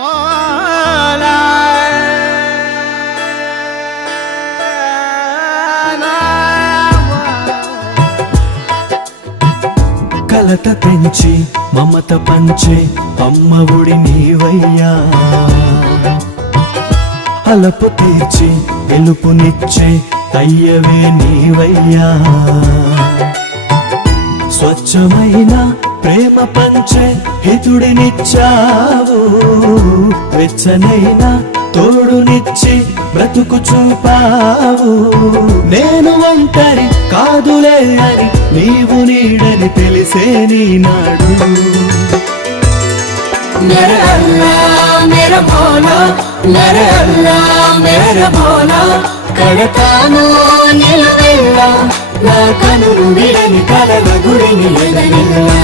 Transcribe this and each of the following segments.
కలత పెంచి మమత పంచే అమ్మ ఒడి నీవయ్యా, అలపు తీర్చి వెలుపునిచ్చే అయ్యవే నీవయ్యా, స్వచ్ఛమైన ప్రేమ పంచే హితుడినిచ్చావు, వెచ్చనైన తోడునిచ్చి బ్రతుకు చూపావు. నేను ఒంటరి కాదులే అని నీవు నీడని తెలిసే నీనాడు. मेरे अल्लाह मेरा भोला, मेरे अल्लाह मेरा भोला, కడతాను నిలువెల్ల నా కనులు విడని కలల గుడిని ఎదనిల్లా.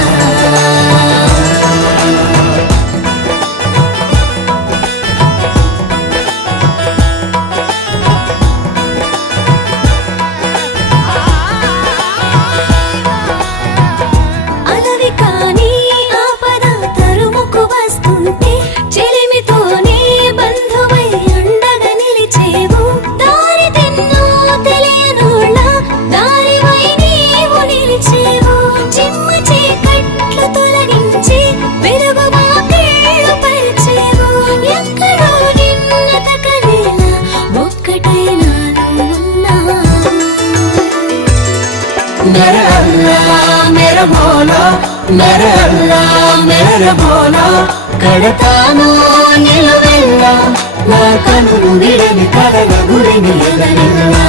मेरे अल्लाह मेरा भोला, मेरे अल्लाह मेरा भोला, కడతాను నిలువెల్ల నా కనులు విడని కలల గుడిని ఎదనిల్లా.